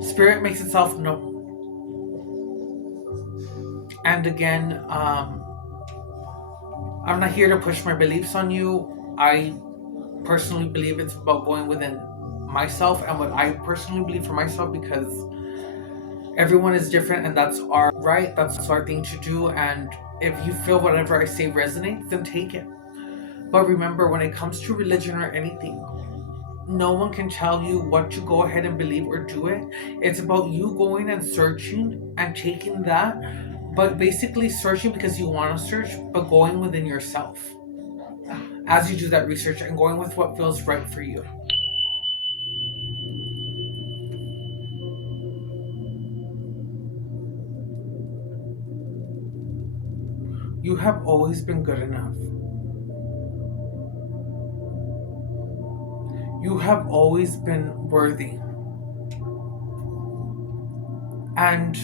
Spirit makes itself known. And again, I'm not here to push my beliefs on you. I personally believe it's about going within myself and what I personally believe for myself, because everyone is different and that's our right, that's our thing to do. And if you feel whatever I say resonates, then take it. But remember, when it comes to religion or anything, no one can tell you what to go ahead and believe or do it. It's about you going and searching and taking that, but basically searching because you want to search, but going within yourself as you do that research and going with what feels right for you. You have always been good enough. You have always been worthy. And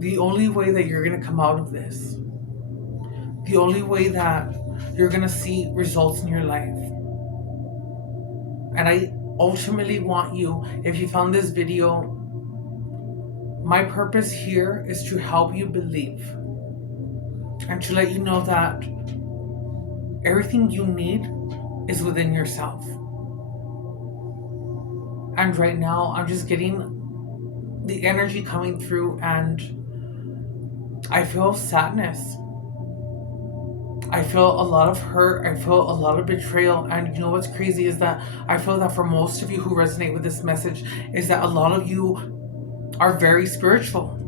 the only way that you're going to come out of this, the only way that you're going to see results in your life, and I ultimately want you, if you found this video, my purpose here is to help you believe and to let you know that everything you need is within yourself. And right now, I'm just getting the energy coming through, and I feel sadness. I feel a lot of hurt. I feel a lot of betrayal. And you know what's crazy is that I feel that for most of you who resonate with this message is that a lot of you are very spiritual.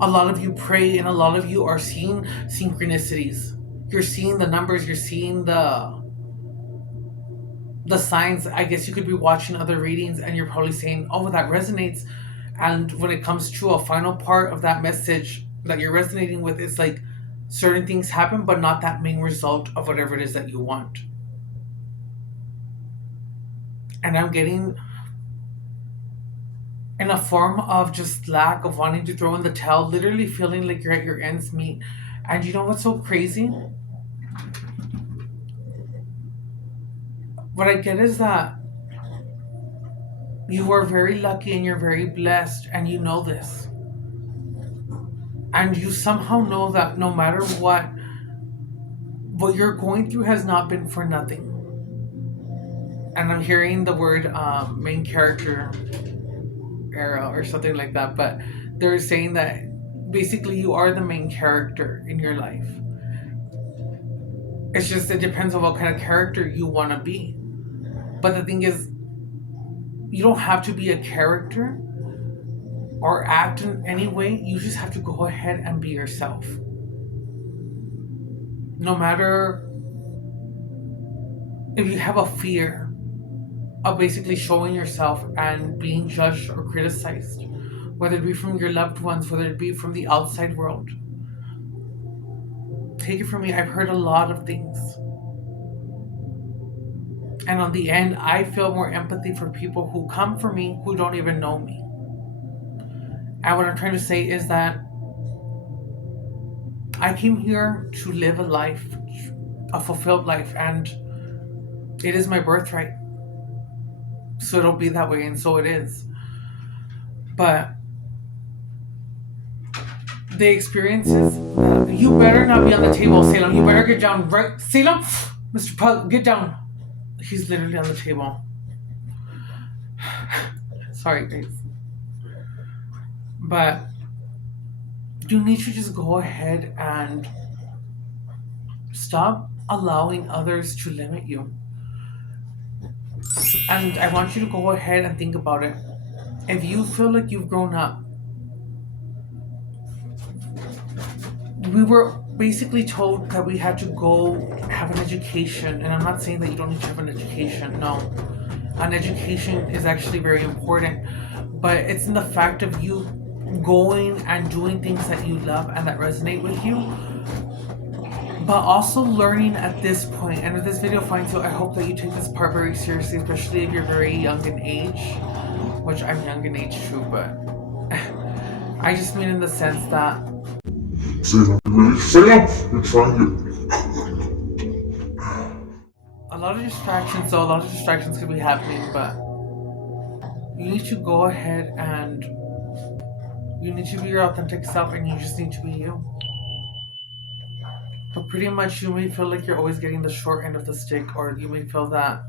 A lot of you pray, and a lot of you are seeing synchronicities. You're seeing the numbers, you're seeing the signs. I guess you could be watching other readings and you're probably saying, oh, that resonates. And when it comes to a final part of that message that you're resonating with, it's like certain things happen, but not that main result of whatever it is that you want. And I'm getting in a form of just lack of wanting to throw in the towel, literally feeling like you're at your ends meet. And you know what's so crazy? What I get is that you are very lucky and you're very blessed, and you know this. And you somehow know that no matter what you're going through has not been for nothing. And I'm hearing the word main character era or something like that, but they're saying that basically you are the main character in your life. It's just, it depends on what kind of character you want to be. But the thing is, you don't have to be a character or act in any way. You just have to go ahead and be yourself. No matter if you have a fear of basically showing yourself and being judged or criticized, whether it be from your loved ones, whether it be from the outside world. Take it from me, I've heard a lot of things. And on the end, I feel more empathy for people who come for me who don't even know me. And what I'm trying to say is that I came here to live a life, a fulfilled life, and it is my birthright. So it'll be that way, and so it is. But the experiences, you better not be on the table, Salem. You better get down, right? Salem? Mr. Pug, get down. He's literally on the table. Sorry, guys. But you need to just go ahead and stop allowing others to limit you. And I want you to go ahead and think about it. If you feel like you've grown up, we were basically told that we had to go have an education. And I'm not saying that you don't need to have an education. No. An education is actually very important. But it's in the fact of you going and doing things that you love and that resonate with you. But also learning at this point. And if this video finds you, I hope that you take this part very seriously, especially if you're very young in age. Which I'm young in age too, but I just mean in the sense that a lot of distractions, so a lot of distractions could be happening, but You need to go ahead and you need to be your authentic self, and you just need to be you. But pretty much, you may feel like you're always getting the short end of the stick, or you may feel that,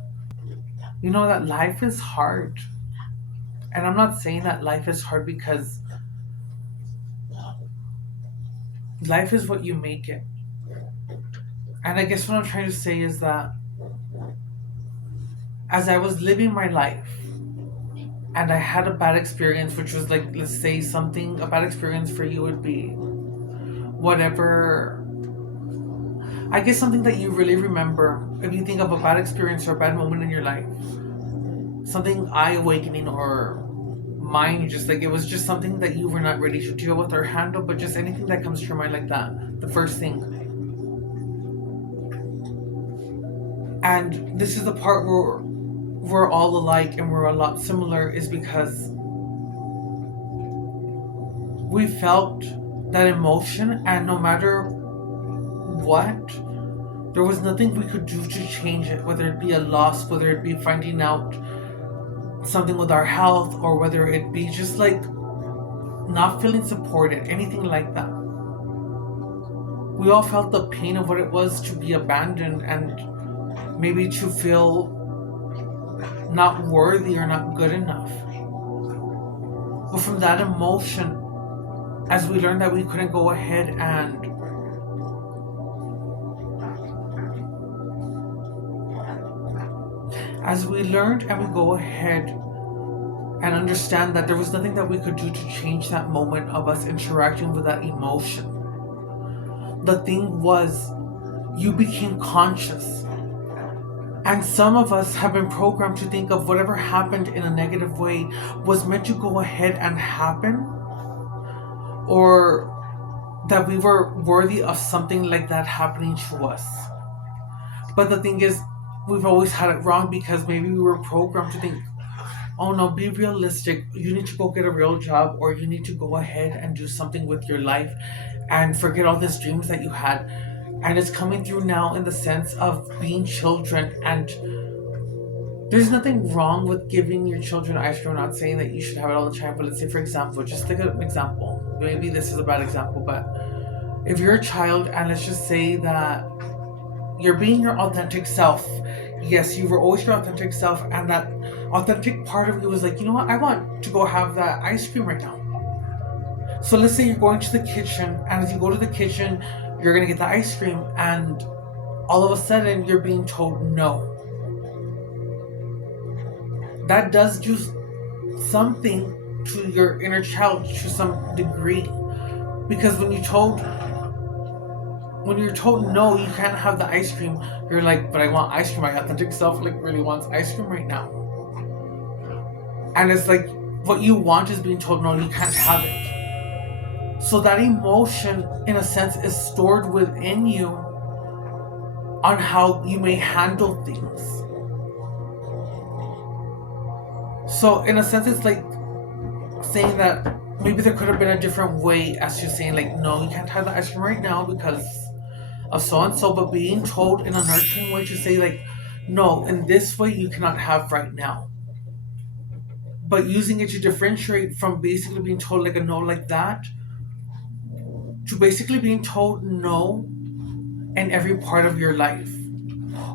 that life is hard. And I'm not saying that life is hard, because life is what you make it. And I guess what I'm trying to say is that as I was living my life and I had a bad experience, which was like, let's say something, a bad experience for you would be whatever, I guess something that you really remember. If you think of a bad experience or a bad moment in your life, something eye awakening or mind, just like it was just something that you were not ready to deal with or handle, but just anything that comes to your mind like that, the first thing. And this is the part where we're all alike and we're a lot similar, is because we felt that emotion, and no matter what, there was nothing we could do to change it, whether it be a loss, whether it be finding out something with our health, or whether it be just like not feeling supported, anything like that. We all felt the pain of what it was to be abandoned, and maybe to feel not worthy or not good enough. But from that emotion, as we learned that we couldn't go ahead and as we learned and we go ahead and understand that there was nothing that we could do to change that moment of us interacting with that emotion. The thing was, you became conscious. And some of us have been programmed to think of whatever happened in a negative way was meant to go ahead and happen, or that we were worthy of something like that happening to us. But the thing is, we've always had it wrong, because maybe we were programmed to think, oh no, be realistic. You need to go get a real job, or you need to go ahead and do something with your life and forget all these dreams that you had. And it's coming through now in the sense of being children. And there's nothing wrong with giving your children ice cream. I'm not saying that you should have it all the time, but let's say, for example, just take an example. Maybe this is a bad example, but if you're a child and let's just say that you're being your authentic self. Yes, you were always your authentic self, and that authentic part of you was like, you know what, I want to go have that ice cream right now. So let's say you're going to the kitchen, and as you go to the kitchen, you're gonna get the ice cream, and all of a sudden you're being told no. That does do something to your inner child to some degree, because when you're told no, you can't have the ice cream, you're like, but I want ice cream. My authentic self like really wants ice cream right now. And it's like what you want is being told no, you can't have it. So that emotion, in a sense, is stored within you on how you may handle things. So in a sense, it's like saying that maybe there could have been a different way as to saying like, no, you can't have the ice cream right now because of so and so, but being told in a nurturing way to say like, no, in this way you cannot have right now. But using it to differentiate from basically being told like a no like that, to basically being told no in every part of your life.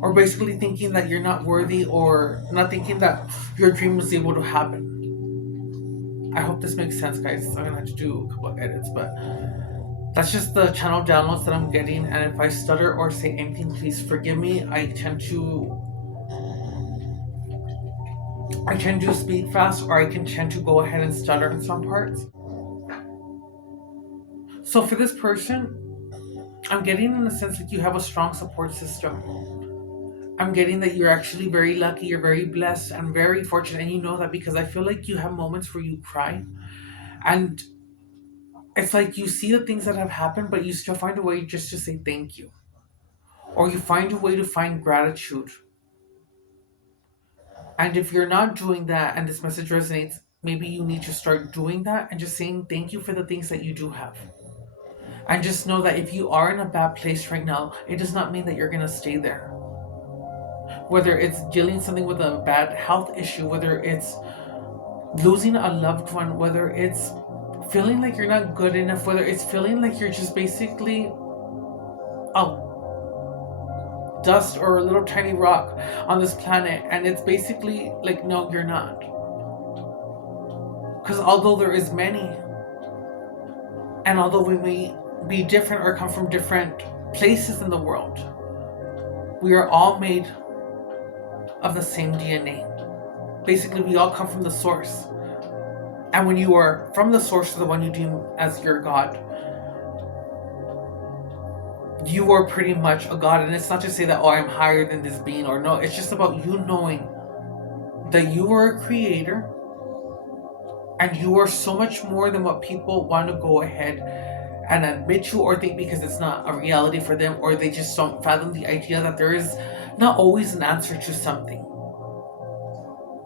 Or basically thinking that you're not worthy, or not thinking that your dream was able to happen. I hope this makes sense, guys. I'm gonna have to do a couple of edits, but that's just the channel downloads that I'm getting. And if I stutter or say anything, please forgive me. I tend to speak fast, or I can tend to go ahead and stutter in some parts. So for this person, I'm getting in a sense like you have a strong support system. I'm getting that you're actually very lucky, you're very blessed and very fortunate, and you know that because I feel like you have moments where you cry, and it's like you see the things that have happened, but you still find a way just to say thank you, or you find a way to find gratitude. And if you're not doing that and this message resonates, maybe you need to start doing that and just saying thank you for the things that you do have. And just know that if you are in a bad place right now, it does not mean that you're going to stay there. Whether it's dealing something with a bad health issue, whether it's losing a loved one, whether it's feeling like you're not good enough, whether it's feeling like you're just basically a dust or a little tiny rock on this planet, and it's basically like, no, you're not. Because although there is many, and although we may be different or come from different places in the world, we are all made of the same DNA. Basically, we all come from the source. And when you are from the source, the one you deem as your God, you are pretty much a God. And it's not to say that, oh, I'm higher than this being, or no. It's just about you knowing that you are a creator and you are so much more than what people want to go ahead and admit to or think, because it's not a reality for them, or they just don't fathom the idea that there is not always an answer to something.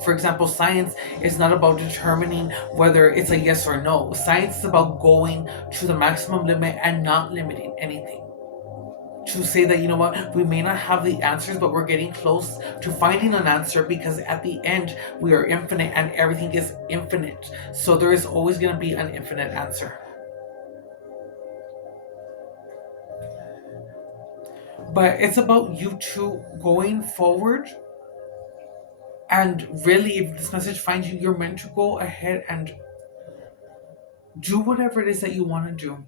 For example, science is not about determining whether it's a yes or no. Science is about going to the maximum limit and not limiting anything. To say that, you know what, we may not have the answers, but we're getting close to finding an answer, because at the end, we are infinite and everything is infinite. So there is always going to be an infinite answer. But it's about you two going forward. And really, if this message finds you, you're meant to go ahead and do whatever it is that you want to do.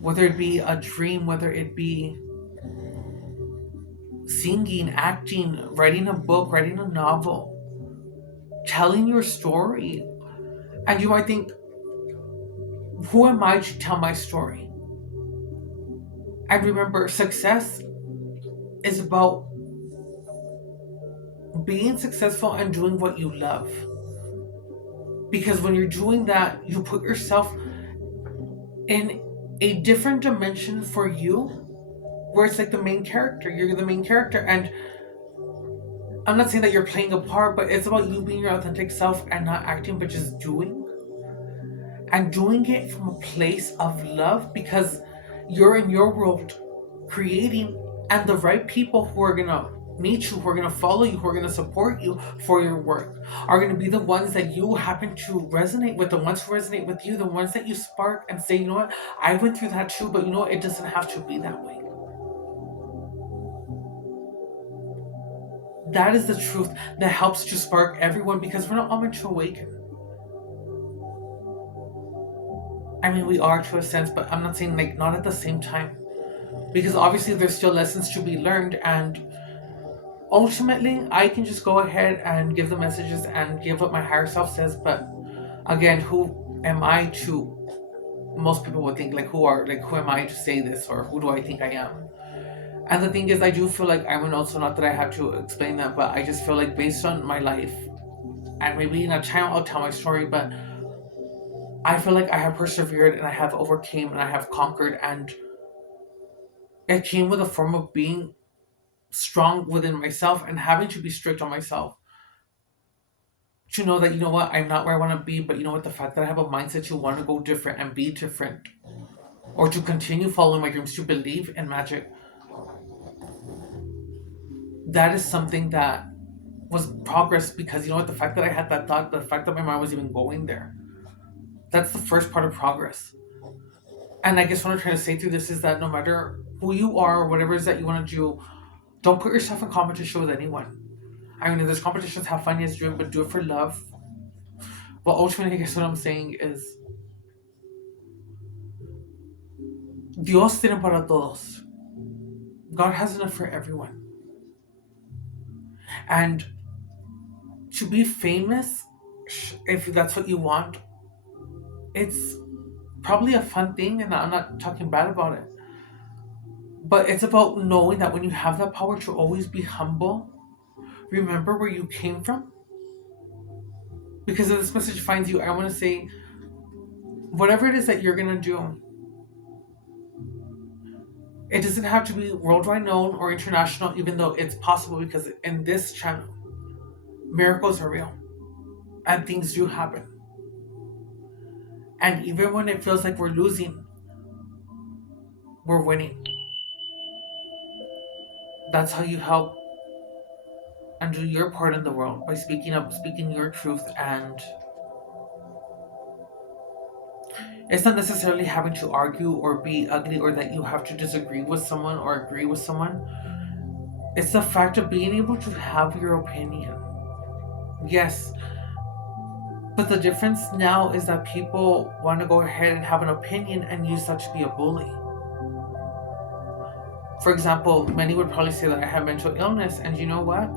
Whether it be a dream, whether it be singing, acting, writing a book, writing a novel, telling your story. And you might think, who am I to tell my story? And remember, success is about being successful and doing what you love. Because when you're doing that, you put yourself in a different dimension for you, where it's like the main character. You're the main character. And I'm not saying that you're playing a part, but it's about you being your authentic self and not acting, but just doing. And doing it from a place of love, because you're in your world creating, and the right people who are gonna meet you, who are gonna follow you, who are gonna support you for your work, are gonna be the ones that you happen to resonate with, the ones who resonate with you, the ones that you spark and say, you know what, I went through that too, but you know what, it doesn't have to be that way. That is the truth that helps to spark everyone, because we're not all meant to awaken. I mean, we are to a sense, but I'm not saying like not at the same time. Because obviously there's still lessons to be learned, and ultimately I can just go ahead and give the messages and give what my higher self says. But again, who am I to, most people would think like, who am I to say this, or who do I think I am? And the thing is, I do feel like I'm an also, not that I have to explain that, but I just feel like based on my life, and maybe in a time I'll tell my story, but I feel like I have persevered and I have overcame and I have conquered, and it came with a form of being strong within myself and having to be strict on myself, to know that, you know what, I'm not where I want to be, but you know what, the fact that I have a mindset to want to go different and be different, or to continue following my dreams, to believe in magic, that is something that was progress. Because you know what, the fact that I had that thought, the fact that my mind was even going there, that's the first part of progress. And I guess what I'm trying to say through this is that no matter who you are or whatever it is that you want to do, don't put yourself in competition with anyone. I mean, if there's competitions, have fun, yes, do it, but do it for love. But ultimately, I guess what I'm saying is, Dios tiene para todos. God has enough for everyone. And to be famous, if that's what you want, it's probably a fun thing, and I'm not talking bad about it. But it's about knowing that when you have that power, to always be humble, remember where you came from. Because if this message finds you, I want to say, whatever it is that you're going to do, it doesn't have to be worldwide known or international, even though it's possible, because in this channel, miracles are real and things do happen. And even when it feels like we're losing, we're winning. That's how you help and do your part in the world by speaking up, speaking your truth. And it's not necessarily having to argue or be ugly or that you have to disagree with someone or agree with someone. It's the fact of being able to have your opinion. Yes, but the difference now is that people want to go ahead and have an opinion and use that to be a bully. For example, many would probably say that I have mental illness, and you know what?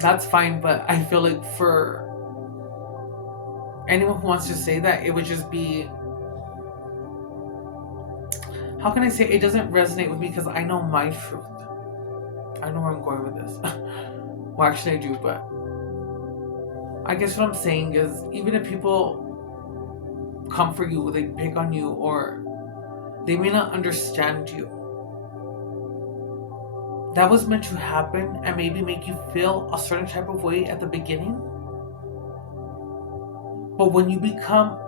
That's fine, but I feel like for anyone who wants to say that, it would just be, how can I say, it doesn't resonate with me because I know my truth. I know where I'm going with this. Well, actually, I do, but I guess what I'm saying is, even if people come for you, they pick on you, or they may not understand you, that was meant to happen and maybe make you feel a certain type of way at the beginning. But when you become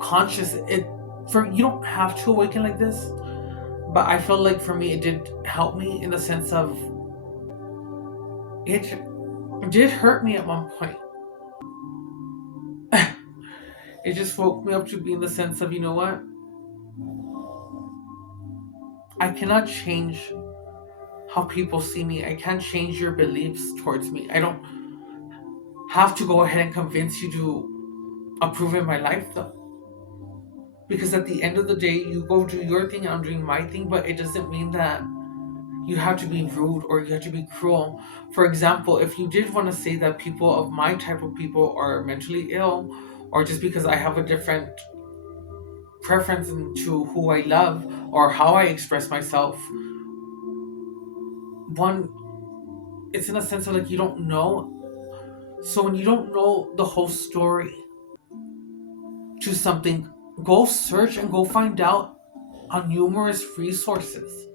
conscious, you don't have to awaken like this. But I feel like for me, it did help me in the sense of it did hurt me at one point. It just woke me up to be in the sense of, you know what? I cannot change how people see me. I can't change your beliefs towards me. I don't have to go ahead and convince you to approve in my life, though. Because at the end of the day, you go do your thing, I'm doing my thing, but it doesn't mean that you have to be rude or you have to be cruel. For example, if you did want to say that people of my type of people are mentally ill, or just because I have a different preference into who I love or how I express myself, one, it's in a sense of like you don't know. So when you don't know the whole story to something, go search and go find out on numerous resources.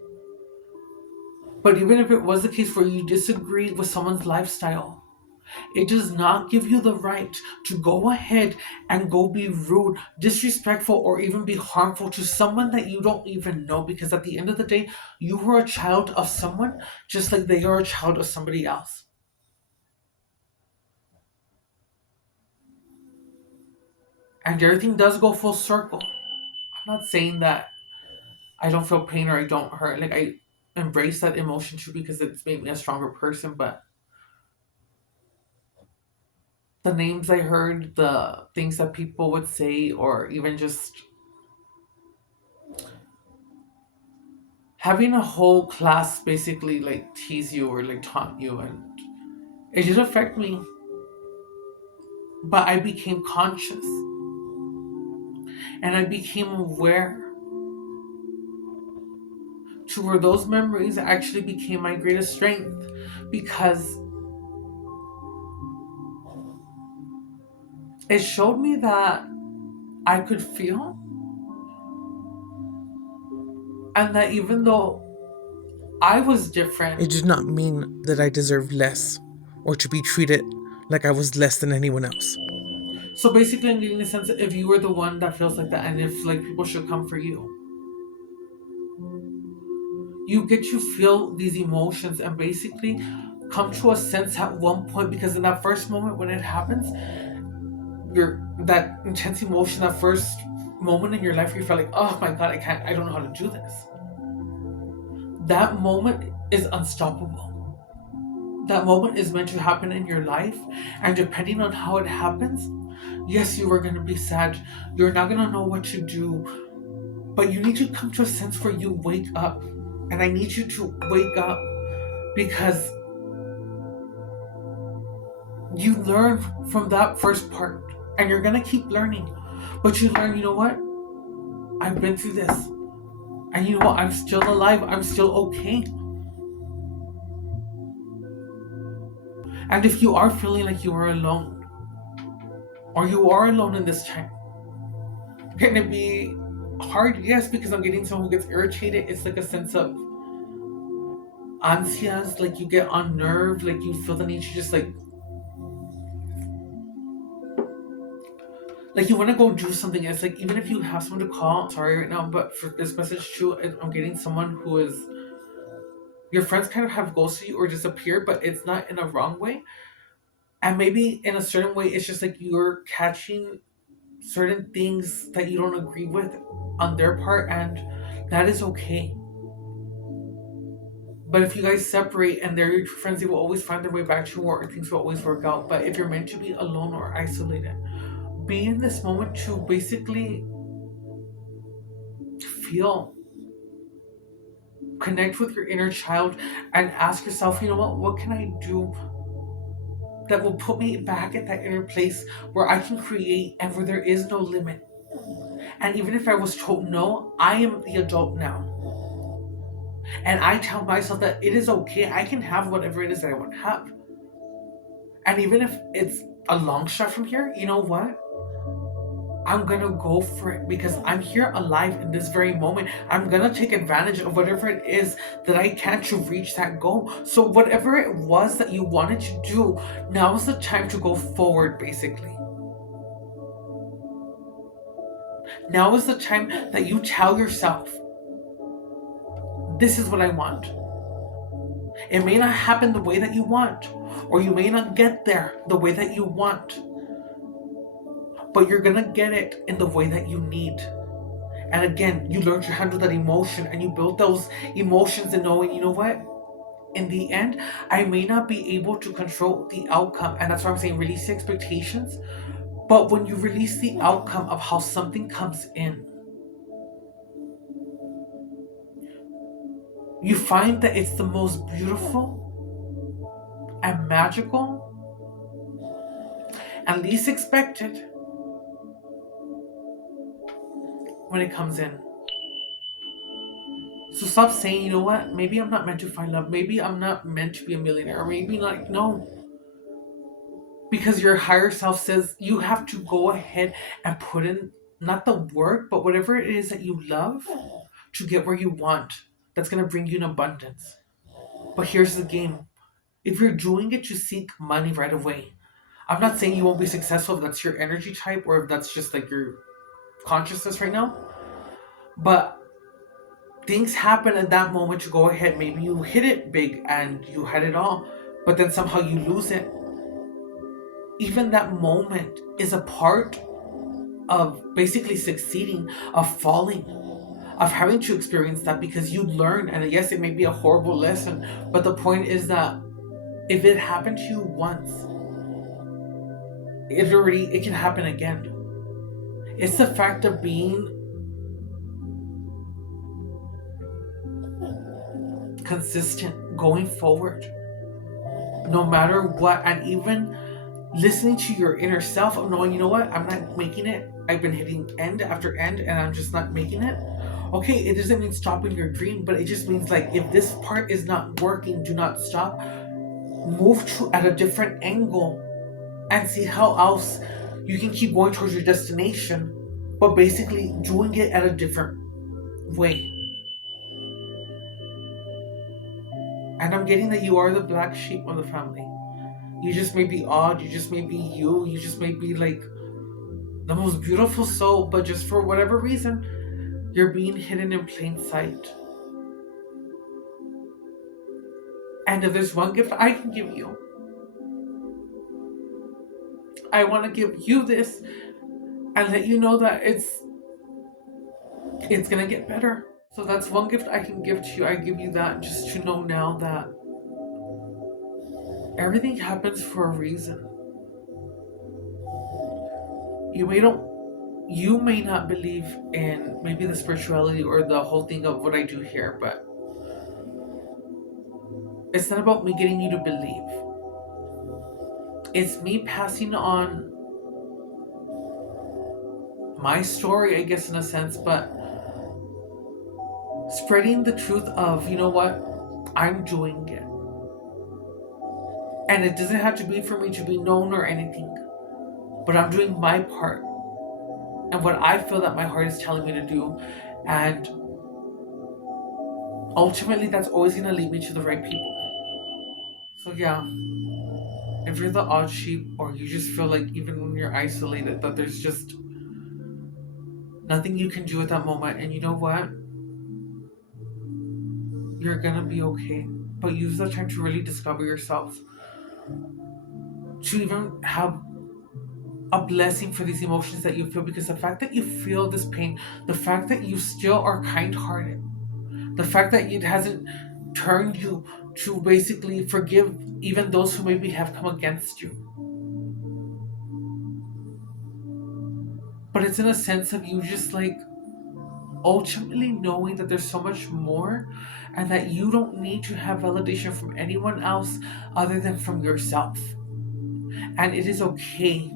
But even if it was the case where you disagree with someone's lifestyle, it does not give you the right to go ahead and go be rude, disrespectful, or even be harmful to someone that you don't even know. Because at the end of the day, you are a child of someone just like they are a child of somebody else. And everything does go full circle. I'm not saying that I don't feel pain or I don't hurt. Like, I embrace that emotion too because it's made me a stronger person. But the names I heard, the things that people would say, or even just having a whole class basically like tease you or like taunt you, and it did affect me. But I became conscious and I became aware to where those memories actually became my greatest strength because it showed me that I could feel, and that even though I was different, It did not mean that I deserved less or to be treated like I was less than anyone else. so basically I'm getting the sense that if you were the one that feels like that and if like people should come for you, you get to feel these emotions and basically come to a sense at one point, because in that first moment when it happens, you're that intense emotion, that first moment in your life where you feel like, oh my god, I don't know how to do this. That moment is unstoppable. That moment is meant to happen in your life, and depending on how it happens, yes, you are going to be sad. You're not going to know what to do, but you need to come to a sense where you wake up. And I need you to wake up because you learn from that first part and you're going to keep learning. But you learn, you know what? I've been through this. And you know what? I'm still alive. I'm still okay. And if you are feeling like you are alone, or you are alone in this time, can it be hard? Yes, because I'm getting someone who gets irritated. It's like a sense of ansias, like you get unnerved, like you feel the need to just like you want to go do something. It's like even if you have someone to call, sorry right now, but for this message too, I'm getting someone who is Your friends kind of have ghosted you or disappeared, but it's not in a wrong way. And maybe in a certain way, it's just like you're catching certain things that you don't agree with on their part, and that is okay. But if you guys separate and they're your true friends, they will always find their way back to you, or things will always work out. But if you're meant to be alone or isolated, be in this moment to basically feel, connect with your inner child, and ask yourself, you know what can I do that will put me back at that inner place where I can create and where there is no limit. And even if I was told no, I am the adult now. And I tell myself that it is okay. I can have whatever it is that I want to have. And even if it's a long shot from here, you know what? I'm gonna go for it because I'm here alive in this very moment. I'm gonna take advantage of whatever it is that I can to reach that goal. So, whatever it was that you wanted to do, now is the time to go forward, basically. Now is the time that you tell yourself, this is what I want. It may not happen the way that you want, or you may not get there the way that you want, but you're gonna get it in the way that you need. And again, you learn to handle that emotion and you build those emotions and knowing, you know what? In the end, I may not be able to control the outcome. And that's why I'm saying release the expectations. But when you release the outcome of how something comes in, you find that it's the most beautiful and magical and least expected when it comes in. So stop saying, you know what, maybe I'm not meant to find love. Maybe I'm not meant to be a millionaire. Or maybe like, no. Because your higher self says you have to go ahead and put in not the work, but whatever it is that you love to get where you want. That's going to bring you an abundance. But here's the game. If you're doing it to seek money right away, I'm not saying you won't be successful if that's your energy type or if that's just like your consciousness right now. But things happen at that moment to go ahead. Maybe you hit it big and you had it all, but then somehow you lose it. Even that moment is a part of basically succeeding, of falling, of having to experience that because you learn. And yes, it may be a horrible lesson, but the point is that if it happened to you once, it can happen again. It's the fact of being consistent, going forward, no matter what, and even listening to your inner self of knowing, you know what, I'm not making it. I've been hitting end after end and I'm just not making it. Okay, it doesn't mean stopping your dream, but it just means like if this part is not working, do not stop. Move to at a different angle and see how else you can keep going towards your destination, but basically doing it at a different way. And I'm getting that you are the black sheep of the family. You just may be odd, you just may be you just may be like the most beautiful soul, but just for whatever reason, you're being hidden in plain sight. And if there's one gift I can give you, I want to give you this and let you know that it's gonna get better. So that's one gift I can give to you. I give you that just to know now that everything happens for a reason. You may don't you may not believe in maybe the spirituality or the whole thing of what I do here, but it's not about me getting you to believe. It's me passing on my story, I guess, in a sense, but spreading the truth of, you know what, I'm doing it. And it doesn't have to be for me to be known or anything, but I'm doing my part and what I feel that my heart is telling me to do. And ultimately, that's always going to lead me to the right people. So, yeah, if you're the odd sheep or you just feel like even when you're isolated, that there's just nothing you can do at that moment, and you know what? You're going to be okay. but use that time to really discover yourself, to even have a blessing for these emotions that you feel, because the fact that you feel this pain, the fact that you still are kind hearted, the fact that it hasn't turned you to basically forgive even those who maybe have come against you, but it's in a sense of you just like ultimately knowing that there's so much more and that you don't need to have validation from anyone else other than from yourself. And it is okay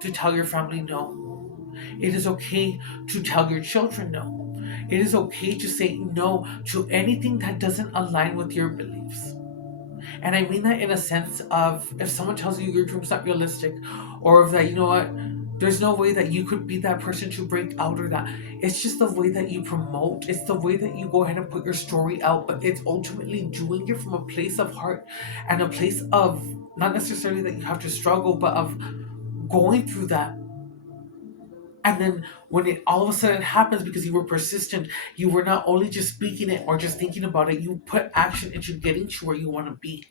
to tell your family no. It is okay to tell your children no. It is okay to say no to anything that doesn't align with your beliefs. And I mean that in a sense of, if someone tells you your dream's not realistic, or if that, you know what, there's no way that you could be that person to break out, or that it's just the way that you promote, it's the way that you go ahead and put your story out, but it's ultimately doing it from a place of heart and a place of not necessarily that you have to struggle, but of going through that. And then when it all of a sudden happens because you were persistent, you were not only just speaking it or just thinking about it, you put action into getting to where you want to be.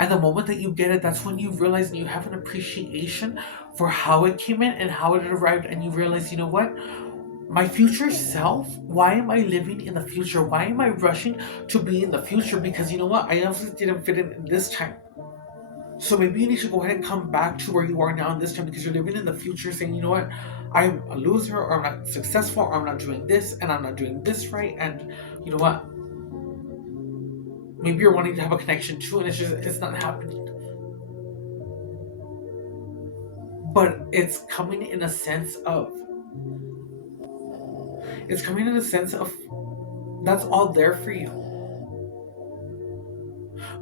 And the moment that you get it, that's when you realize and you have an appreciation for how it came in and how it arrived. And you realize, you know what? My future self, why am I living in the future? Why am I rushing to be in the future? Because you know what? I also didn't fit in this time. So maybe you need to go ahead and come back to where you are now in this time, because you're living in the future saying, you know what? I'm a loser, or I'm not successful, or I'm not doing this, and I'm not doing this right. And you know what? Maybe you're wanting to have a connection too, and it's not happening. But it's coming in a sense of that's all there for you,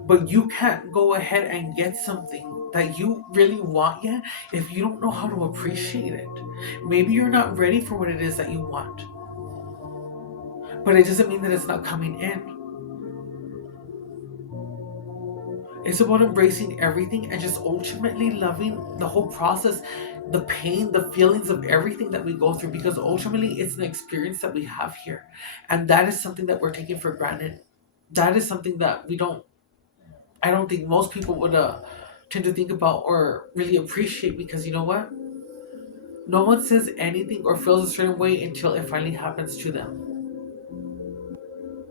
but you can't go ahead and get something that you really want yet if you don't know how to appreciate it. Maybe you're not ready for what it is that you want, but it doesn't mean that it's not coming in. It's about embracing everything and just ultimately loving the whole process, the pain, the feelings of everything that we go through, because ultimately it's an experience that we have here. And that is something that we're taking for granted. That is something that I don't think most people would tend to think about or really appreciate, because you know what? No one says anything or feels a certain way until it finally happens to them.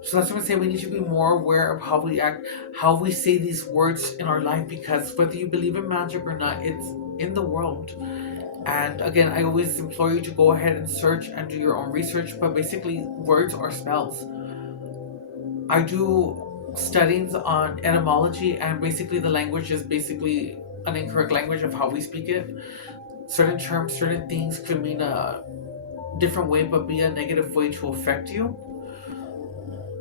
So that's what I'm saying. We need to be more aware of how we act, how we say these words in our life, because whether you believe in magic or not, it's in the world. And again, I always implore you to go ahead and search and do your own research. But basically, words are spells. I do studies on etymology, and basically, the language is basically an incorrect language of how we speak it. Certain terms, certain things could mean a different way, but be a negative way to affect you.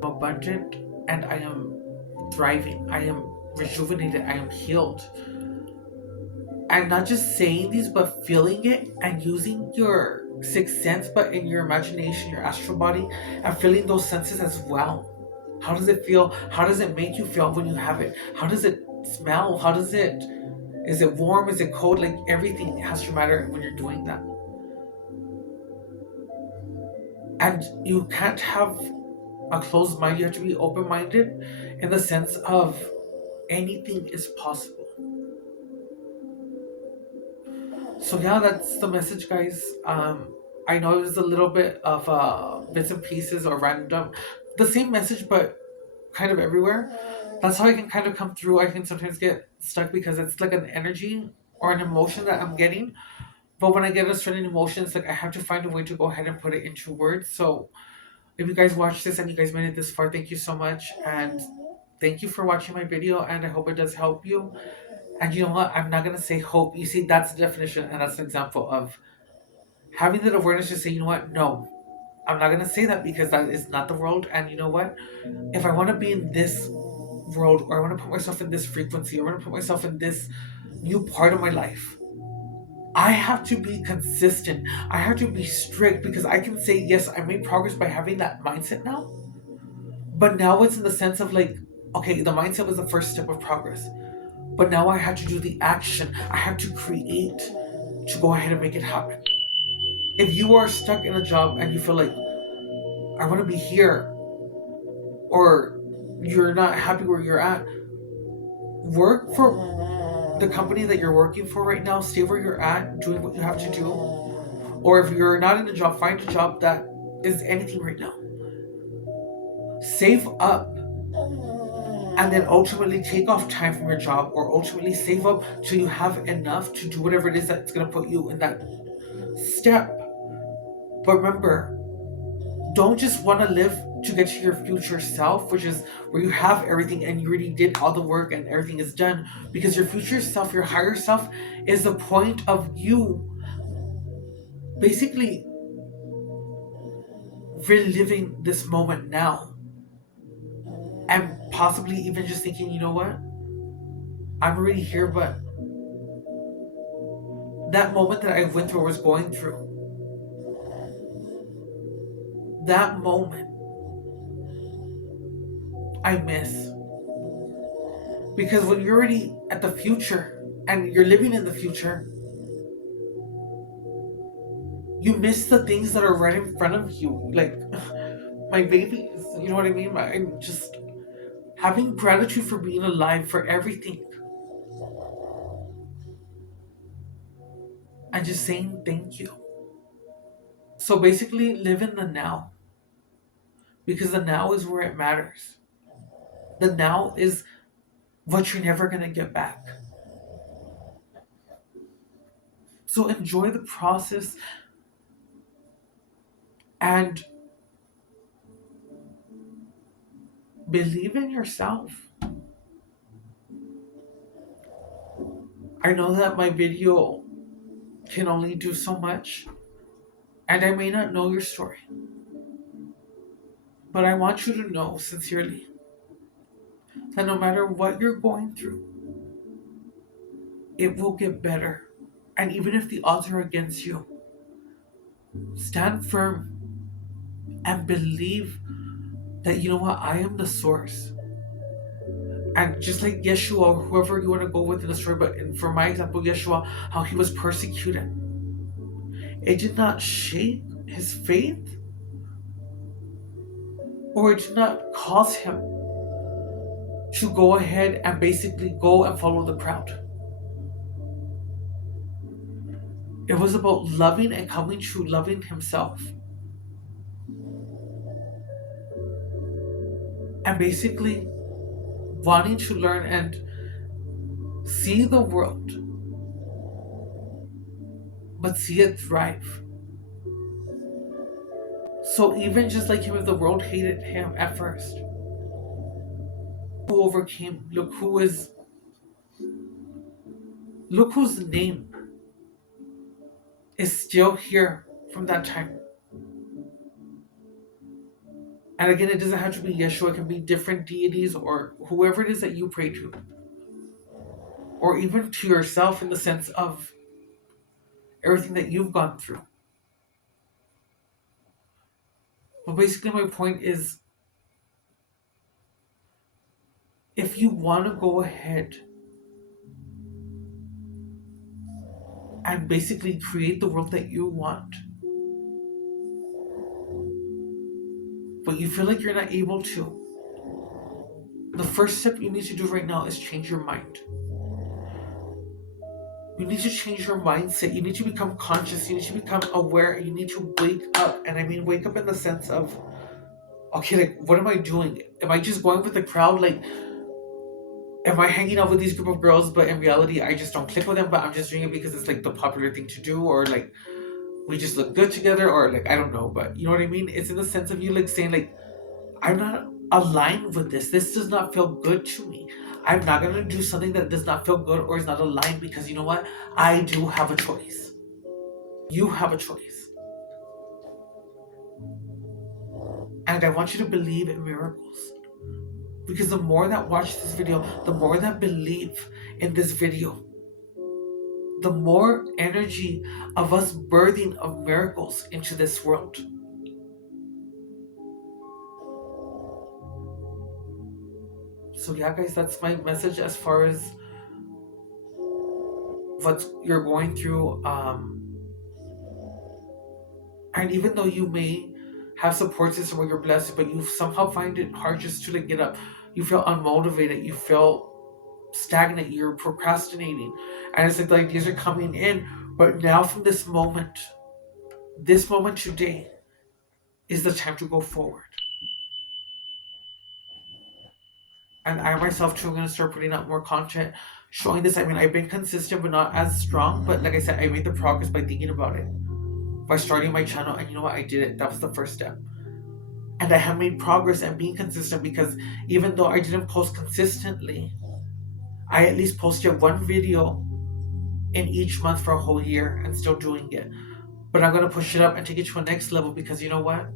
Abundant, and I am thriving. I am rejuvenated. I am healed. And not just saying these, but feeling it and using your sixth sense, but in your imagination, your astral body, and feeling those senses as well. How does it feel? How does it make you feel when you have it? How does it smell? How does it, is it warm? Is it cold? Like everything has to matter when you're doing that. And you can't have a closed mind. You have to be open minded in the sense of anything is possible. So yeah, that's the message, guys. I know it was a little bit of bits and pieces or random, the same message, but kind of everywhere. That's how I can kind of come through. I can sometimes get stuck because it's like an energy or an emotion that I'm getting. But when I get a certain emotion, it's like I have to find a way to go ahead and put it into words. So if you guys watch this and you guys made it this far, thank you so much. And thank you for watching my video. And I hope it does help you. And you know what? I'm not going to say hope. You see, that's the definition. And that's an example of having that awareness to say, you know what? No, I'm not going to say that, because that is not the world. And you know what? If I want to be in this world, or I want to put myself in this frequency, or I want to put myself in this new part of my life, I have to be consistent. I have to be strict, because I can say, yes, I made progress by having that mindset now. But now it's in the sense of like, okay, the mindset was the first step of progress. But now I have to do the action. I have to create to go ahead and make it happen. If you are stuck in a job and you feel like, I want to be here, or you're not happy where you're at, work for the company that you're working for right now. Stay where you're at, doing what you have to do. Or if you're not in a job, find a job that is anything right now. Save up and then ultimately take off time from your job, or ultimately save up till you have enough to do whatever it is that's going to put you in that step. But remember, don't just want to live to get to your future self, which is where you have everything and you already did all the work and everything is done. Because your future self, your higher self, is the point of you basically reliving this moment now. And possibly even just thinking, you know what? I'm already here, but that moment that I went through or was going through, that moment I miss. Because when you're already at the future and you're living in the future, you miss the things that are right in front of you. Like my babies, you know what I mean? I'm just having gratitude for being alive, for everything, and just saying thank you. So basically, live in the now, because the now is where it matters. The now is what you're never going to get back. So enjoy the process and believe in yourself. I know that my video can only do so much, and I may not know your story, but I want you to know sincerely that no matter what you're going through, it will get better. And even if the odds are against you, stand firm and believe that, you know what, I am the source. And just like Yeshua, or whoever you want to go with in the story, but for my example, Yeshua, how he was persecuted, it did not shake his faith, or it did not cause him to go ahead and basically go and follow the crowd. It was about loving and coming to loving himself. And basically wanting to learn and see the world, but see it thrive. So even just like him, if the world hated him at first, who overcame, look whose name is still here from that time. And again, it doesn't have to be Yeshua, it can be different deities or whoever it is that you pray to. Or even to yourself in the sense of everything that you've gone through. But basically my point is, if you want to go ahead and basically create the world that you want, but you feel like you're not able to, the first step you need to do right now is change your mind. You need to change your mindset. You need to become conscious. You need to become aware. You need to wake up. And I mean, wake up in the sense of, okay, like, what am I doing? Am I just going with the crowd? Like, am I hanging out with these group of girls, but in reality, I just don't click with them, but I'm just doing it because it's like the popular thing to do, or like, we just look good together, or like, I don't know, but you know what I mean? It's in the sense of you like saying, like, I'm not aligned with this. This does not feel good to me. I'm not going to do something that does not feel good or is not aligned, because you know what? I do have a choice. You have a choice. And I want you to believe in miracles. Because the more that watch this video, the more that believe in this video, the more energy of us birthing of miracles into this world. So yeah, guys, that's my message as far as what you're going through. And even though you may have support system where you're blessed, but you somehow find it hard just to like get up, You feel unmotivated. You feel stagnant. You're procrastinating. And it's like the ideas are coming in. But now, from this moment today, is the time to go forward. And I myself too am going to start putting out more content showing this. I mean, I've been consistent but not as strong. But like I said, I made the progress by thinking about it, by starting my channel. And you know what? I did it. That was the first step. And I have made progress and being consistent, because even though I didn't post consistently, I at least posted one video in each month for a whole year and still doing it. But I'm going to push it up and take it to a next level, because you know what?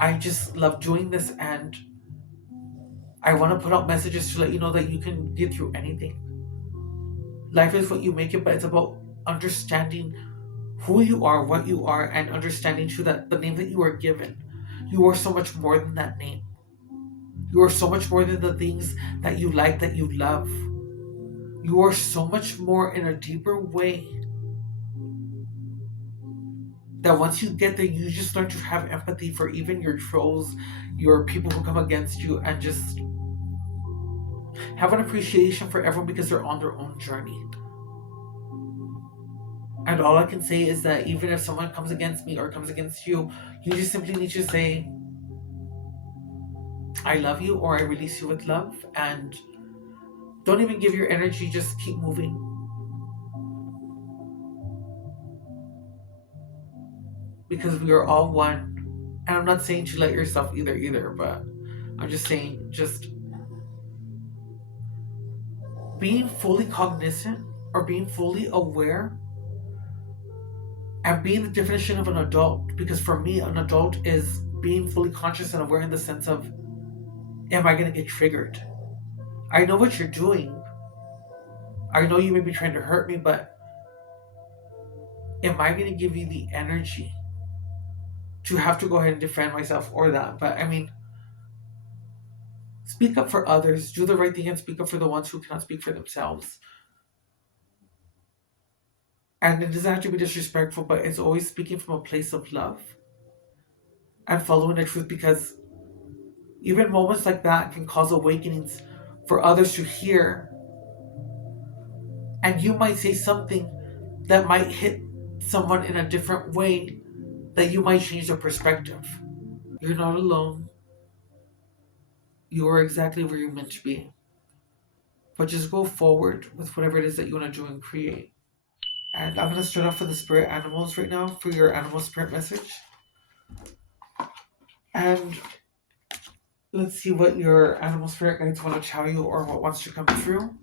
I just love doing this, and I want to put out messages to let you know that you can get through anything. Life is what you make it, but it's about understanding who you are, what you are, and understanding too that the name that you are given, you are so much more than that name. You are so much more than the things that you like, that you love. You are so much more in a deeper way, that once you get there, you just learn to have empathy for even your trolls, your people who come against you, and just have an appreciation for everyone because they're on their own journey. And all I can say is that even if someone comes against me or comes against you, you just simply need to say, I love you, or I release you with love, and don't even give your energy, just keep moving. Because we are all one. And I'm not saying to let yourself either, but I'm just saying, just being fully cognizant or being fully aware, and being the definition of an adult. Because for me, an adult is being fully conscious and aware in the sense of, am I going to get triggered? I know what you're doing. I know you may be trying to hurt me, but am I going to give you the energy to have to go ahead and defend myself or that? But I mean, speak up for others, do the right thing, and speak up for the ones who cannot speak for themselves. And it doesn't have to be disrespectful, but it's always speaking from a place of love and following the truth, because even moments like that can cause awakenings for others to hear. And you might say something that might hit someone in a different way, that you might change their perspective. You're not alone. You are exactly where you're meant to be. But just go forward with whatever it is that you want to do and create. And I'm going to start off with the spirit animals right now for your animal spirit message. And let's see what your animal spirit guides want to tell you, or what wants to come through.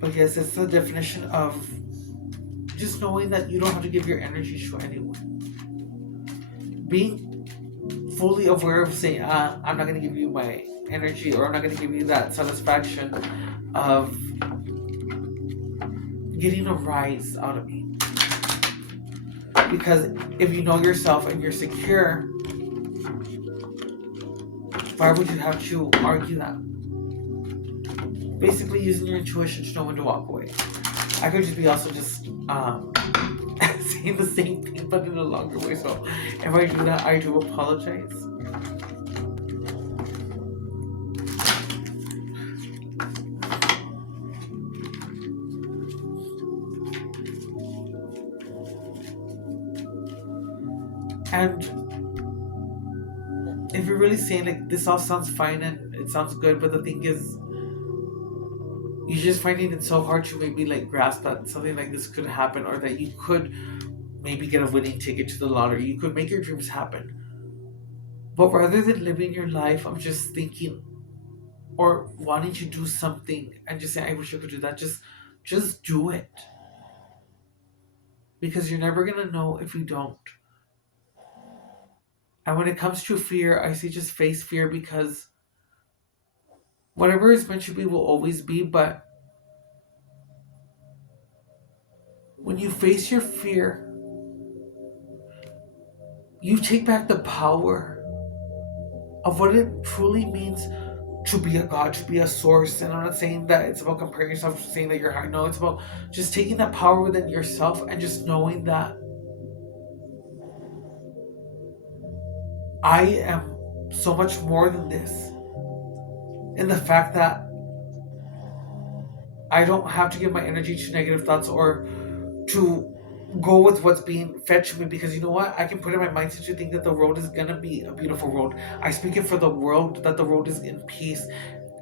But yes, it's the definition of just knowing that you don't have to give your energy to anyone. Being fully aware of saying, I'm not going to give you my energy, or I'm not going to give you that satisfaction of getting a rise out of me. Because if you know yourself and you're secure, why would you have to argue that? Basically, using your intuition to know when to walk away. I could just be also just saying the same thing but in a longer way. So if I do that, I do apologize. And if you're really saying like this all sounds fine and it sounds good, but the thing is, you're just finding it so hard to maybe like grasp that something like this could happen, or that you could maybe get a winning ticket to the lottery. You could make your dreams happen. But rather than living your life of just thinking or wanting to do something and just saying, I wish I could do that, just do it. Because you're never gonna know if you don't. And when it comes to fear, I say just face fear, because whatever is meant to be will always be. But when you face your fear, you take back the power of what it truly means to be a God, to be a source. And I'm not saying that it's about comparing yourself to saying that you're high. No, it's about just taking that power within yourself and just knowing that I am so much more than this. And the fact that I don't have to give my energy to negative thoughts or to go with what's being fed to me, because you know what? I can put in my mindset to think that the road is gonna be a beautiful road. I speak it for the world that the road is in peace.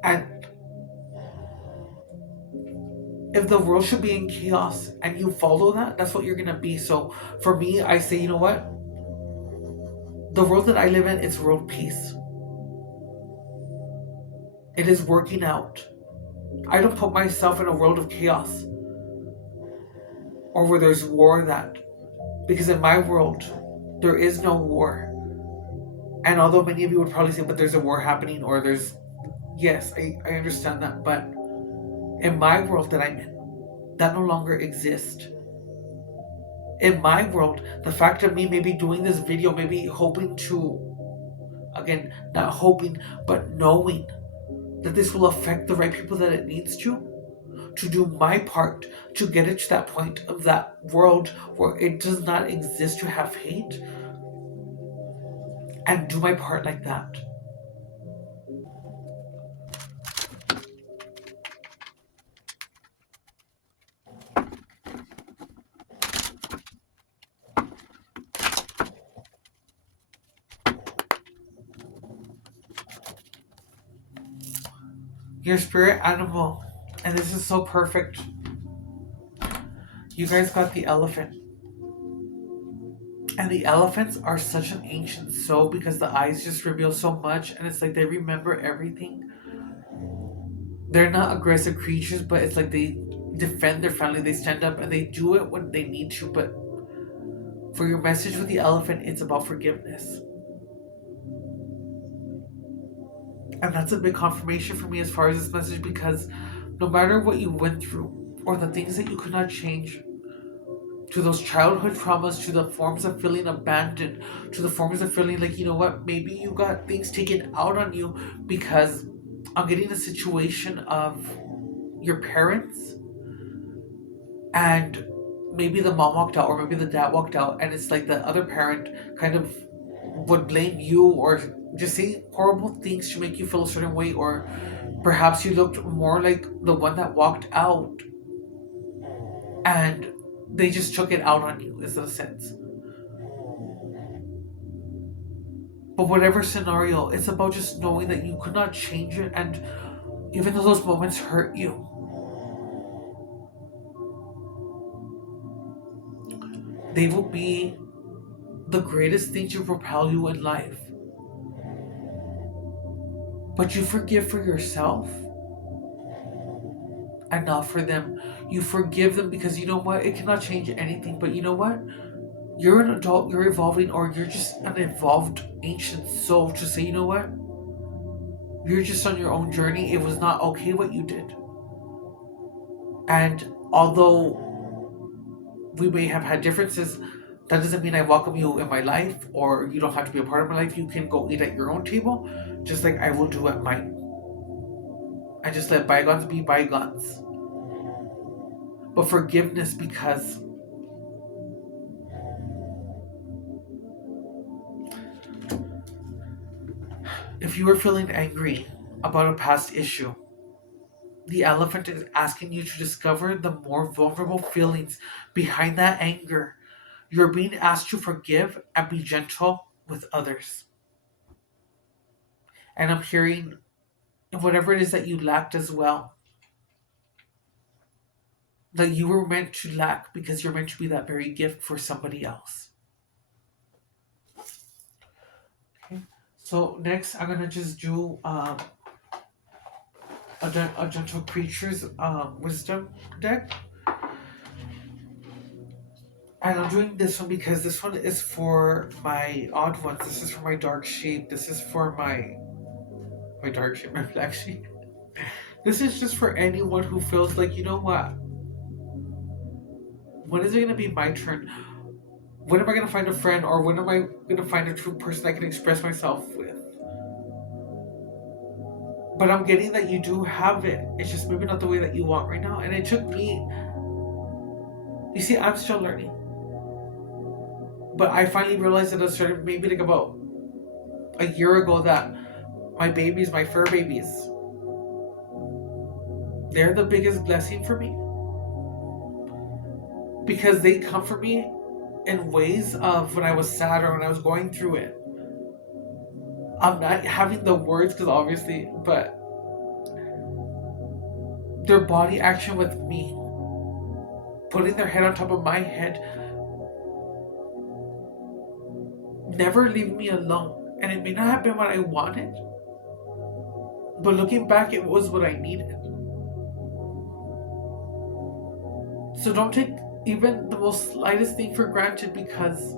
And if the world should be in chaos and you follow that, that's what you're gonna be. So for me, I say, you know what? The world that I live in is world peace. It is working out. I don't put myself in a world of chaos or where there's war, that because in my world there is no war. And although many of you would probably say, but there's a war happening, or there's, yes, I understand that, but in my world that I'm in, that no longer exists. In my world, the fact of me maybe doing this video, maybe hoping to, again, not hoping, but knowing that this will affect the right people that it needs to do my part to get it to that point of that world where it does not exist to have hate, and do my part like that. Your spirit animal, and this is so perfect. You guys got the elephant. And the elephants are such an ancient soul because the eyes just reveal so much, and it's like they remember everything. They're not aggressive creatures, but it's like they defend their family, they stand up, and they do it when they need to. But for your message with the elephant, it's about forgiveness. And that's a big confirmation for me as far as this message, because no matter what you went through or the things that you could not change, to those childhood traumas, to the forms of feeling abandoned, to the forms of feeling like, you know what, maybe you got things taken out on you because I'm getting a situation of your parents, and maybe the mom walked out or maybe the dad walked out, and it's like the other parent kind of would blame you or just say horrible things to make you feel a certain way, or perhaps you looked more like the one that walked out and they just took it out on you, is the sense. But whatever scenario, it's about just knowing that you could not change it, and even though those moments hurt you, they will be the greatest thing to propel you in life. But you forgive for yourself and not for them. You forgive them because you know what? It cannot change anything. But you know what? You're an adult, you're evolving, or you're just an evolved ancient soul to say, you know what? You're just on your own journey. It was not okay what you did. And although we may have had differences, that doesn't mean I welcome you in my life, or you don't have to be a part of my life. You can go eat at your own table, just like I will do at mine. I just let bygones be bygones. But forgiveness, because if you are feeling angry about a past issue, the elephant is asking you to discover the more vulnerable feelings behind that anger. You're being asked to forgive and be gentle with others. And I'm hearing whatever it is that you lacked as well, that you were meant to lack because you're meant to be that very gift for somebody else. Okay. So next, I'm gonna just do a gentle creatures wisdom deck, and I'm doing this one because this one is for my odd ones. This is for my dark sheep. This is for my dark sheep, my black sheep. This is just for anyone who feels like, you know what? When is it gonna be my turn? When am I gonna find a friend, or when am I gonna find a true person I can express myself with? But I'm getting that you do have it. It's just maybe not the way that you want right now. And it took me, you see, I'm still learning. But I finally realized that I started maybe like about a year ago that my babies, my fur babies, they're the biggest blessing for me because they comfort me in ways of when I was sad or when I was going through it. I'm not having the words because obviously, but their body action with me, putting their head on top of my head, never leave me alone. And it may not have been what I wanted, but looking back, it was what I needed. So don't take even the most slightest thing for granted because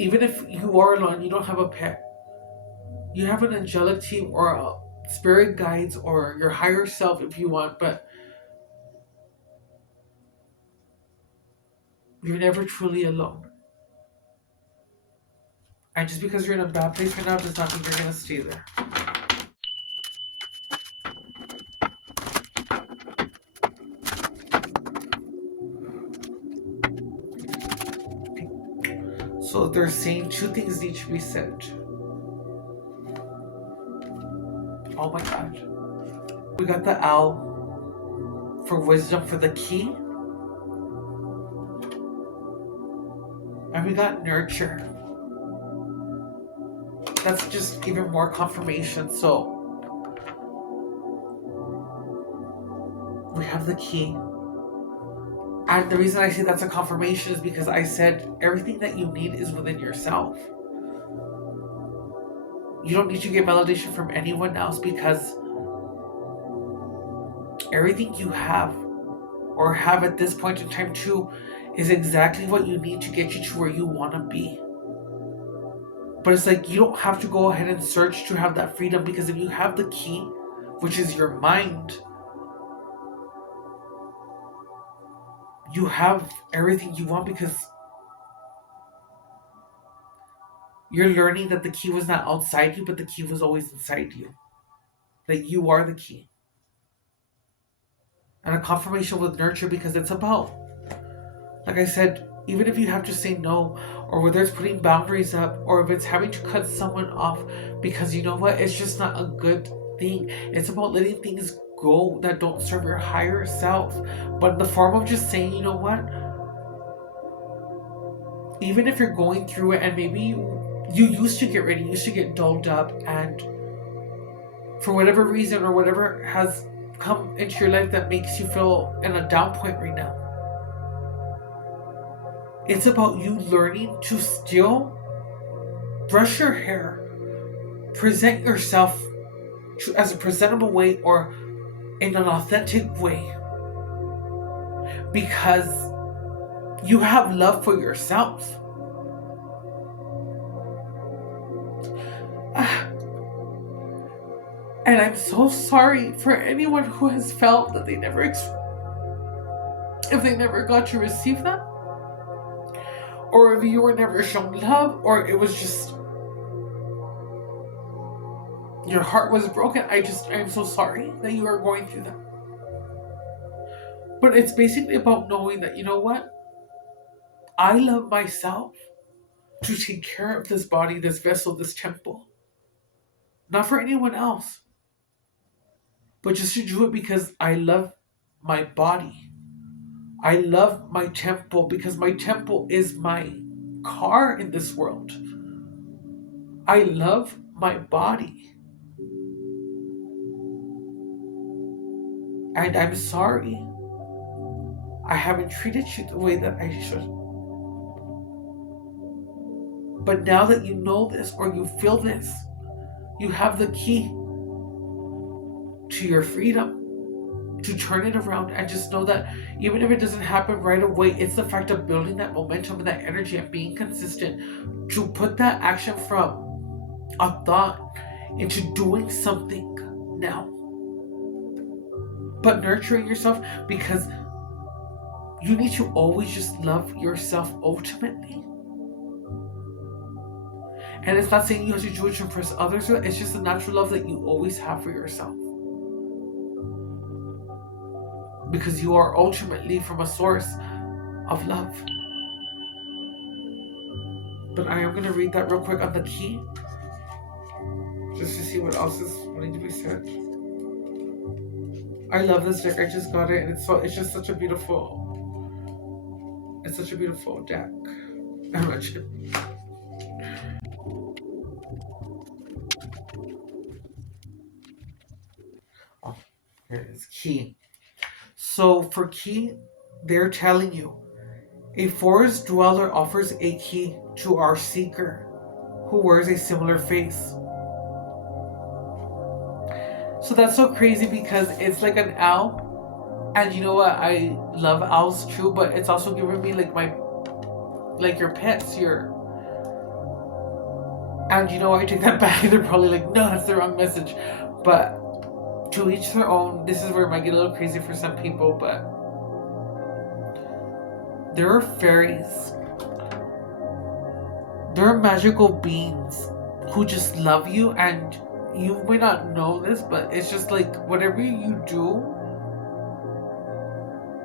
even if you are alone, you don't have a pet, you have an angelic team or a spirit guides or your higher self if you want, but you're never truly alone. And just because you're in a bad place right now does not mean you're gonna stay there. So they're saying two things need to be said. Oh my god. We got the owl for wisdom for the key. And we got nurture. That's just even more confirmation. So we have the key. And the reason I say that's a confirmation is because I said everything that you need is within yourself. You don't need to get validation from anyone else because everything you have or have at this point in time too is exactly what you need to get you to where you want to be. But it's like you don't have to go ahead and search to have that freedom because if you have the key, which is your mind, you have everything you want because you're learning that the key was not outside you, but the key was always inside you. That you are the key. And a confirmation with nurture because it's about, like I said, even if you have to say no, or whether it's putting boundaries up, or if it's having to cut someone off because you know what, it's just not a good thing. It's about letting things go that don't serve your higher self, but in the form of just saying, you know what, even if you're going through it and maybe you used to get ready, you used to get dolled up, and for whatever reason or whatever has come into your life that makes you feel in a down point right now, it's about you learning to still brush your hair, present yourself as a presentable way or in an authentic way because you have love for yourself. And I'm so sorry for anyone who has felt that they never, if they never got to receive that, or if you were never shown love, or it was just your heart was broken. I'm so sorry that you are going through that. But it's basically about knowing that, you know what? I love myself to take care of this body, this vessel, this temple. Not for anyone else, but just to do it because I love my body. I love my temple because my temple is my car in this world. I love my body. And I'm sorry I haven't treated you the way that I should. But now that you know this or you feel this, you have the key to your freedom to turn it around and just know that even if it doesn't happen right away, it's the fact of building that momentum and that energy and being consistent to put that action from a thought into doing something now. But nurturing yourself because you need to always just love yourself ultimately. And it's not saying you have to do it to impress others, it's just a natural love that you always have for yourself. Because you are ultimately from a source of love. But I am going to read that real quick on the key, just to see what else is wanting to be said. I love this deck. I just got it, and it's just such a beautiful deck. I much. Oh, here it is. Key. So for key, they're telling you a forest dweller offers a key to our seeker who wears a similar face. So that's so crazy because it's like an owl. And you know what? I love owls too, but it's also giving me like your pets, your. And you know what? I take that back. They're probably like, no, that's the wrong message. But to each their own. This is where it might get a little crazy for some people, but there are fairies. There are magical beings who just love you, and you may not know this, but it's just like whatever you do,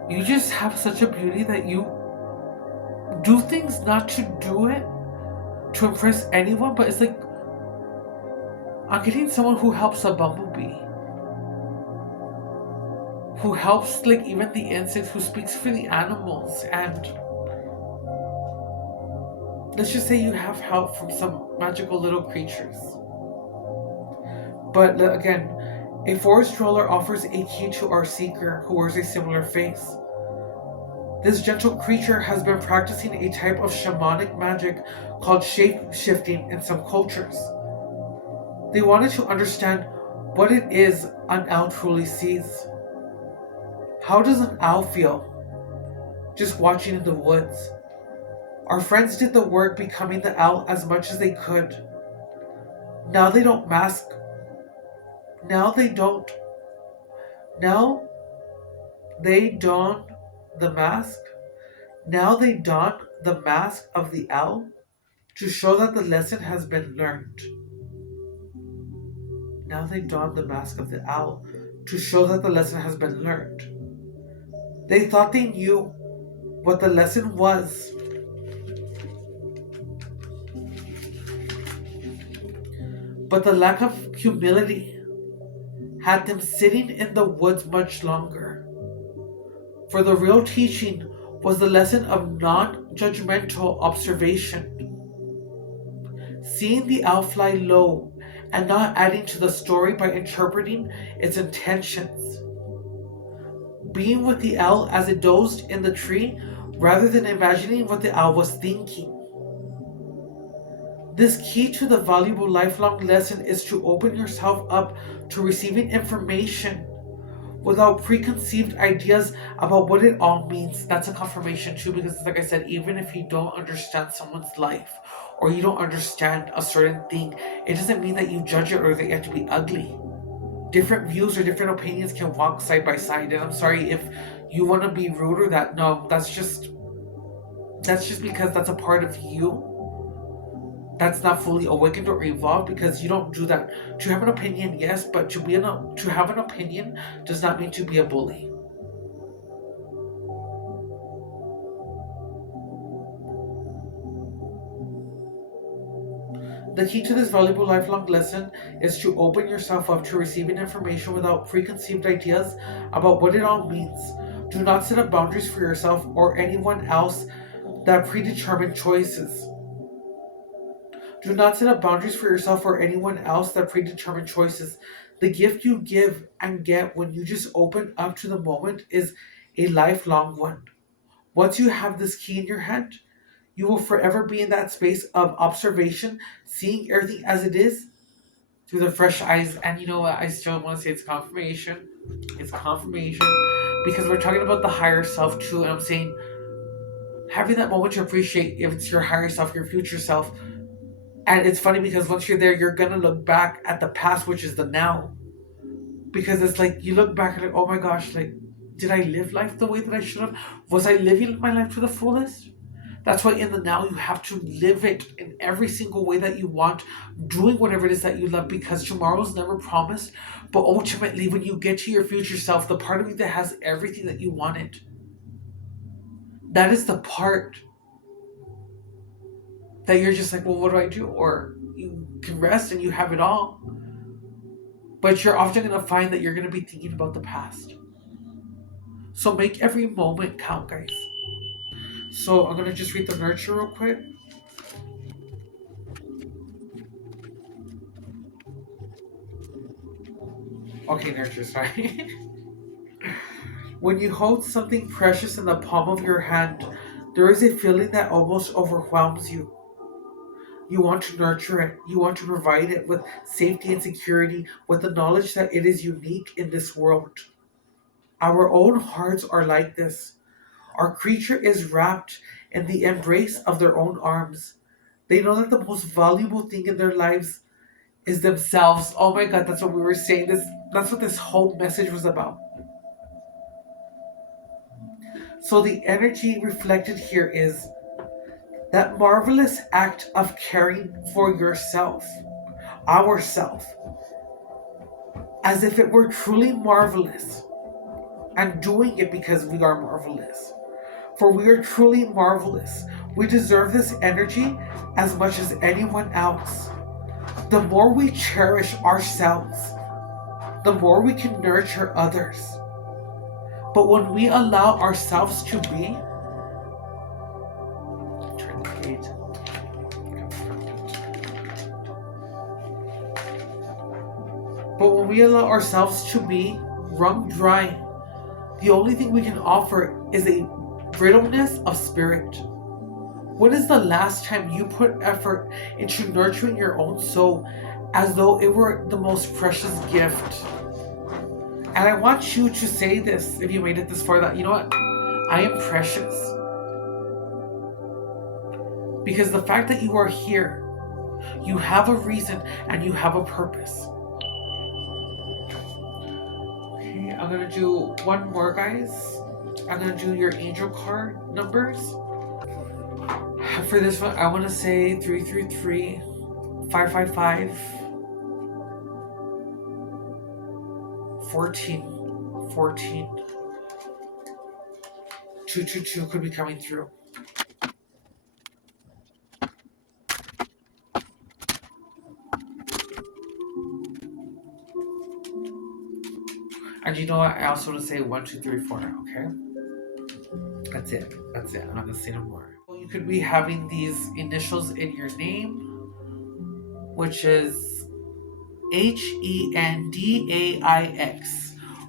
you just have such a beauty that you do things not to do it to impress anyone, but it's like I'm getting someone who helps a bumblebee, who helps like even the insects, who speaks for the animals, and let's just say you have help from some magical little creatures. But again, a forest dweller offers a key to our seeker who wears a similar face. This gentle creature has been practicing a type of shamanic magic called shape shifting in some cultures. They wanted to understand what it is an owl truly sees. How does an owl feel just watching in the woods? Our friends did the work becoming the owl as much as they could. Now they don't mask. Now they don't. Now they don the mask. Now they don the mask of the owl to show that the lesson has been learned. Now they don the mask of the owl to show that the lesson has been learned. They thought they knew what the lesson was, but the lack of humility had them sitting in the woods much longer. For the real teaching was the lesson of non-judgmental observation. Seeing the owl fly low and not adding to the story by interpreting its intentions. Being with the owl as it dozed in the tree rather than imagining what the owl was thinking. This key to the valuable lifelong lesson is to open yourself up to receiving information without preconceived ideas about what it all means. That's a confirmation too, because like I said, even if you don't understand someone's life or you don't understand a certain thing, it doesn't mean that you judge it or that you have to be ugly. Different views or different opinions can walk side by side. And I'm sorry if you want to be rude or that. No, that's just because that's a part of you that's not fully awakened or evolved, because you don't do that. To have an opinion, yes, but to have an opinion does not mean to be a bully. The key to this valuable lifelong lesson is to open yourself up to receiving information without preconceived ideas about what it all means. Do not set up boundaries for yourself or anyone else that predetermined choices. Do not set up boundaries for yourself or anyone else that predetermined choices. The gift you give and get when you just open up to the moment is a lifelong one. Once you have this key in your hand, you will forever be in that space of observation, seeing everything as it is through the fresh eyes. And you know what? I still want to say it's confirmation. It's confirmation because we're talking about the higher self too. And I'm saying having that moment to appreciate if it's your higher self, your future self. And it's funny because once you're there, you're gonna look back at the past, which is the now. Because it's like you look back and like, oh my gosh, like, did I live life the way that I should have? Was I living my life to the fullest? That's why in the now you have to live it in every single way that you want, doing whatever it is that you love, because tomorrow's never promised. But ultimately, when you get to your future self, the part of you that has everything that you wanted, that is the part that you're just like, well, what do I do? Or you can rest and you have it all. But you're often going to find that you're going to be thinking about the past. So make every moment count, guys. So I'm going to just read the nurture real quick. Okay, nurture, sorry. When you hold something precious in the palm of your hand, there is a feeling that almost overwhelms you. You want to nurture it. You want to provide it with safety and security, with the knowledge that it is unique in this world. Our own hearts are like this. Our creature is wrapped in the embrace of their own arms. They know that the most valuable thing in their lives is themselves. Oh my God, that's what we were saying. That's what this whole message was about. So the energy reflected here is that marvelous act of caring for yourself, ourself, as if it were truly marvelous, and doing it because we are marvelous. For we are truly marvelous. We deserve this energy as much as anyone else. The more we cherish ourselves, the more we can nurture others. But when we allow ourselves to be, turn the page. But when we allow ourselves to be wrung dry, the only thing we can offer is a brittleness of spirit. When is the last time you put effort into nurturing your own soul as though it were the most precious gift? And I want you to say this, if you made it this far, that you know what? I am precious. Because the fact that you are here, you have a reason and you have a purpose. Okay, I'm gonna do one more, guys. I'm gonna do your angel card numbers. For this one, I want to say 333, 555, 14, 14, 222 could be coming through. And you know what? I also want to say 1, 2, 3, 4 now, okay? That's it. That's it. I'm not going to say no more. You could be having these initials in your name, which is HENDAIX,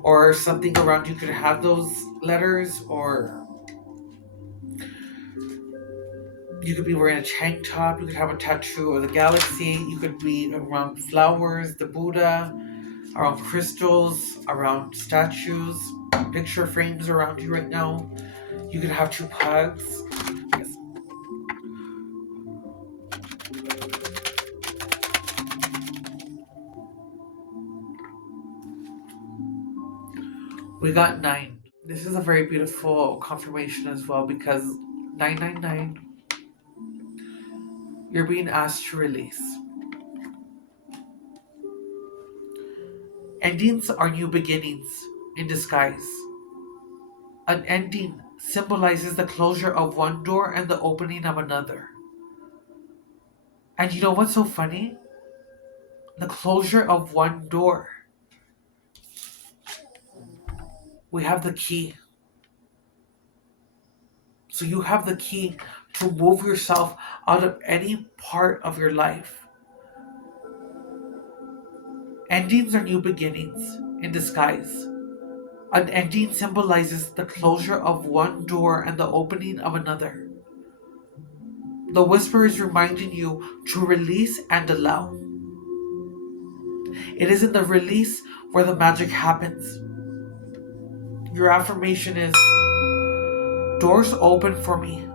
or something around you could have those letters, or you could be wearing a tank top, you could have a tattoo of the galaxy, you could be around flowers, the Buddha, around crystals, around statues, picture frames around you right now. You could have 2 pugs. Yes. We got 9. This is a very beautiful confirmation as well, because 999, you're being asked to release. Endings are new beginnings in disguise. An ending symbolizes the closure of one door and the opening of another. And you know what's so funny? The closure of one door. We have the key. So you have the key to move yourself out of any part of your life. Endings are new beginnings in disguise. An ending symbolizes the closure of one door and the opening of another. The whisper is reminding you to release and allow. It is in the release where the magic happens. Your affirmation is, doors open for me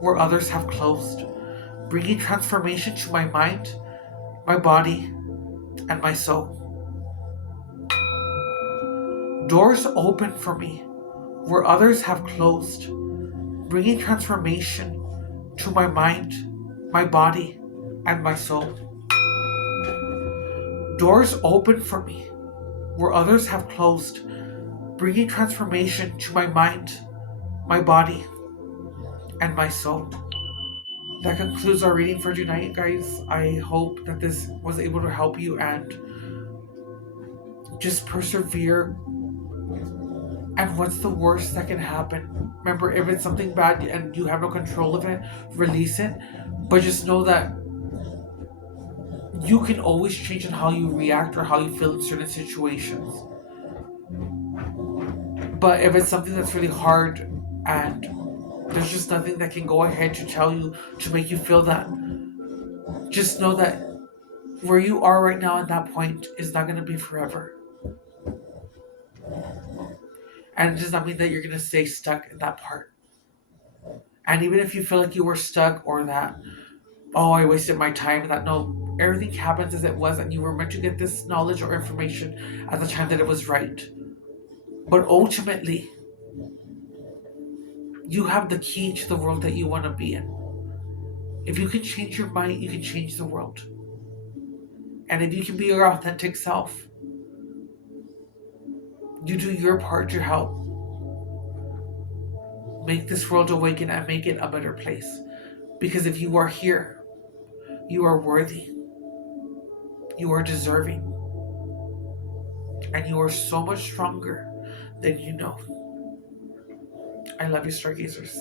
where others have closed, bringing transformation to my mind, my body, and my soul. Doors open for me where others have closed, bringing transformation to my mind, my body, and my soul. Doors open for me where others have closed, bringing transformation to my mind, my body, and my soul. That concludes our reading for tonight, guys. I hope that this was able to help you and just persevere. And what's the worst that can happen? Remember, if it's something bad and you have no control of it, release it. But just know that you can always change in how you react or how you feel in certain situations. But if it's something that's really hard and there's just nothing that can go ahead to tell you to make you feel that, just know that where you are right now at that point is not going to be forever. And it does not mean that you're going to stay stuck in that part. And even if you feel like you were stuck or that, oh, I wasted my time, that no, everything happens as it was, and you were meant to get this knowledge or information at the time that it was right. But ultimately, you have the key to the world that you want to be in. If you can change your mind, you can change the world. And if you can be your authentic self, you do your part to help make this world awaken and make it a better place. Because if you are here, you are worthy, you are deserving, and you are so much stronger than you know. I love you, stargazers.